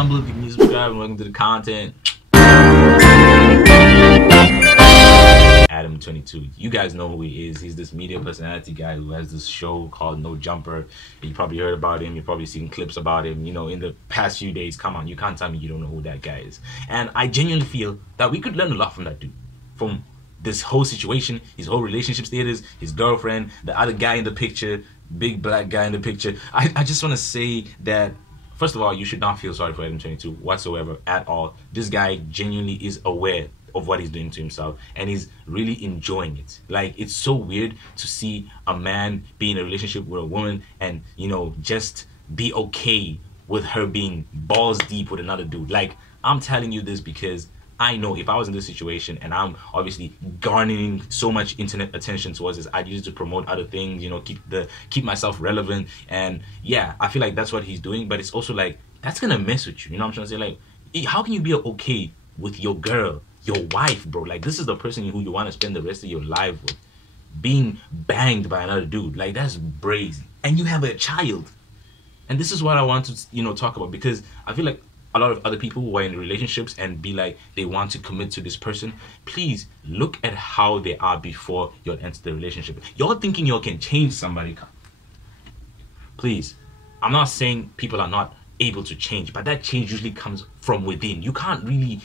humble if you can subscribe, and welcome to the content. Adam22. You guys know who he is. He's this media personality guy who has this show called No Jumper. You probably heard about him. You've probably seen clips about him, you know, in the past few days. Come on, you can't tell me you don't know who that guy is. And I genuinely feel that we could learn a lot from that dude. From this whole situation, his whole relationship status, his girlfriend, the other guy in the picture, big black guy in the picture. I just want to say that, first of all, you should not feel sorry for Adam22 whatsoever at all. This guy genuinely is aware of what he's doing to himself, and he's really enjoying it. Like, it's so weird to see a man be in a relationship with a woman and, you know, just be okay with her being balls deep with another dude. Like, I'm telling you this because I know if I was in this situation and I'm obviously garnering so much internet attention towards this, I'd use it to promote other things, you know, keep myself relevant. And yeah, I feel like that's what he's doing, but it's also like, that's gonna mess with you. You know what I'm trying to say? Like, how can you be okay with your girl, your wife, bro? Like, this is the person who you want to spend the rest of your life with, being banged by another dude. Like, that's brazy. And you have a child. And this is what I want to, you know, talk about, because I feel like a lot of other people who are in relationships and be like, they want to commit to this person. Please look at how they are before you enter the relationship. Y'all thinking y'all can change somebody. Please, I'm not saying people are not able to change, but that change usually comes from within. You can't really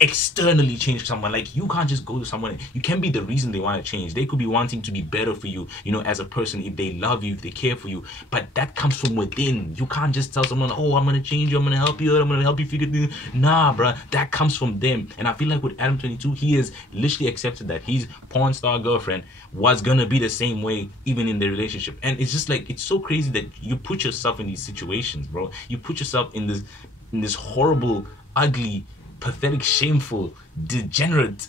externally change someone. Like, you can't just go to someone. You can be the reason they want to change. They could be wanting to be better for you, you know, as a person, if they love you, if they care for you. But that comes from within. You can't just tell someone, oh, I'm gonna change you, I'm gonna help you, I'm gonna help you figure things. Nah, bruh, that comes from them. And I feel like with Adam22, he has literally accepted that his porn star girlfriend was gonna be the same way even in the relationship. And it's just like, it's so crazy that you put yourself in these situations, bro. You put yourself in this horrible, ugly, pathetic, shameful, degenerate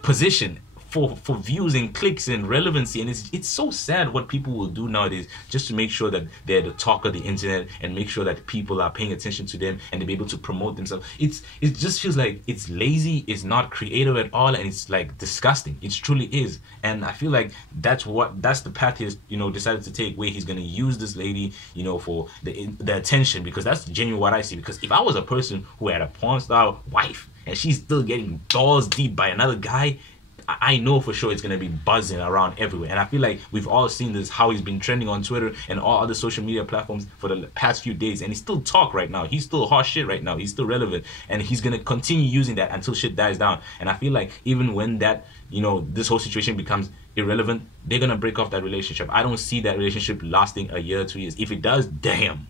position for views and clicks and relevancy. And it's so sad what people will do nowadays just to make sure that they're the talk of the internet and make sure that people are paying attention to them and to be able to promote themselves. It just feels like it's lazy, it's not creative at all, and it's like disgusting. It truly is. And I feel like that's the path he's, you know, decided to take, where he's gonna use this lady, you know, for the attention, because that's genuinely what I see. Because if I was a person who had a porn star wife and she's still getting balls deep by another guy, I know for sure it's going to be buzzing around everywhere. And I feel like we've all seen this, how he's been trending on Twitter and all other social media platforms for the past few days. And he's still talk right now. He's still hot shit right now. He's still relevant. And he's going to continue using that until shit dies down. And I feel like even when that, you know, this whole situation becomes irrelevant, they're going to break off that relationship. I don't see that relationship lasting a year, 2 years. If it does, damn,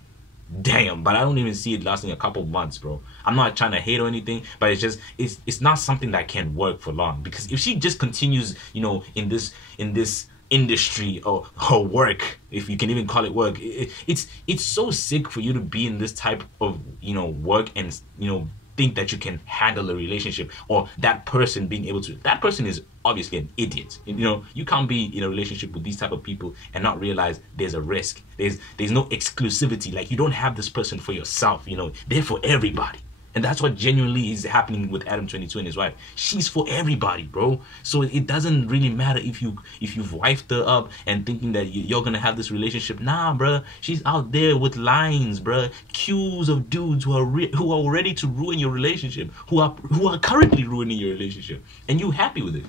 but I don't even see it lasting a couple months, bro. I'm not trying to hate or anything, but it's just, it's not something that can work for long. Because if she just continues, you know, in this industry or work, if you can even call it work, it's so sick for you to be in this type of, you know, work and, you know, think that you can handle a relationship, or that person being able to. That person is obviously an idiot. You know, you can't be in a relationship with these type of people and not realize there's a risk. There's no exclusivity. Like, you don't have this person for yourself, you know, they're for everybody. And that's what genuinely is happening with Adam22 and his wife. She's for everybody, bro. So it doesn't really matter if you've wifed her up and thinking that you're gonna have this relationship. Nah, bro. She's out there with lines, bro. Queues of dudes who are ready to ruin your relationship, who are currently ruining your relationship, and you happy with it.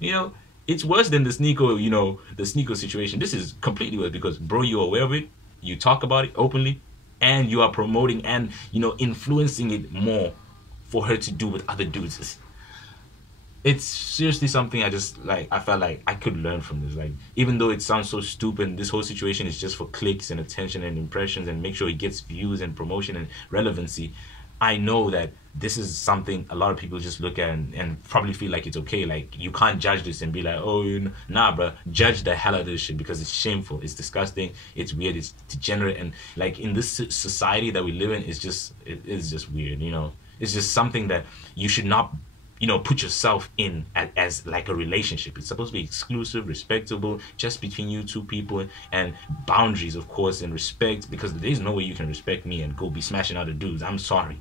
You know, it's worse than the Sneeko, you know, the Sneeko situation. This is completely worse because, bro, you're aware of it. You talk about it openly. And you are promoting and, you know, influencing it more for her to do with other dudes. It's seriously something I felt like I could learn from this. Like, even though it sounds so stupid, this whole situation is just for clicks and attention and impressions and make sure it gets views and promotion and relevancy. I know that this is something a lot of people just look at and probably feel like it's okay. Like, you can't judge this and be like, oh, nah, bro. Judge the hell out of this shit, because it's shameful, it's disgusting, it's weird, it's degenerate, and like, in this society that we live in, it's just weird, you know. It's just something that you should not, you know, put yourself in as like a relationship. It's supposed to be exclusive, respectable, just between you two people, and boundaries, of course, and respect, because there's no way you can respect me and go be smashing other dudes. I'm sorry.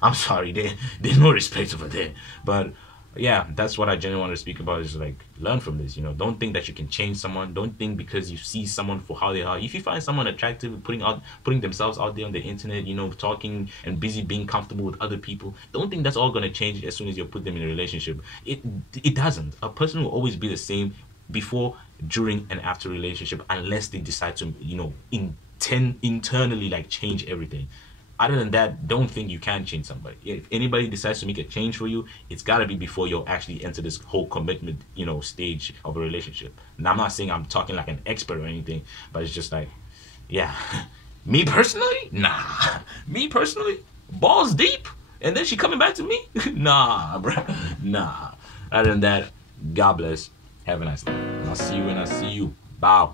I'm sorry. There's no respect over there. But Yeah, that's what I genuinely want to speak about, is like, learn from this. Don't think that you can change someone. Don't think because you see someone for how they are. If you find someone attractive, putting themselves out there on the internet, talking and busy being comfortable with other people, don't think that's all going to change as soon as you put them in a relationship. It doesn't. A person will always be the same before, during, and after relationship, unless they decide to internally like change everything. Other than that, don't think you can change somebody. If anybody decides to make a change for you, it's got to be before you actually enter this whole commitment, stage of a relationship. And I'm not saying I'm talking like an expert or anything, but it's just like, yeah. Me personally? Nah. Me personally? Balls deep? And then she coming back to me? Nah, bro. Nah. Other than that, God bless. Have a nice night. And I'll see you when I see you. Bow.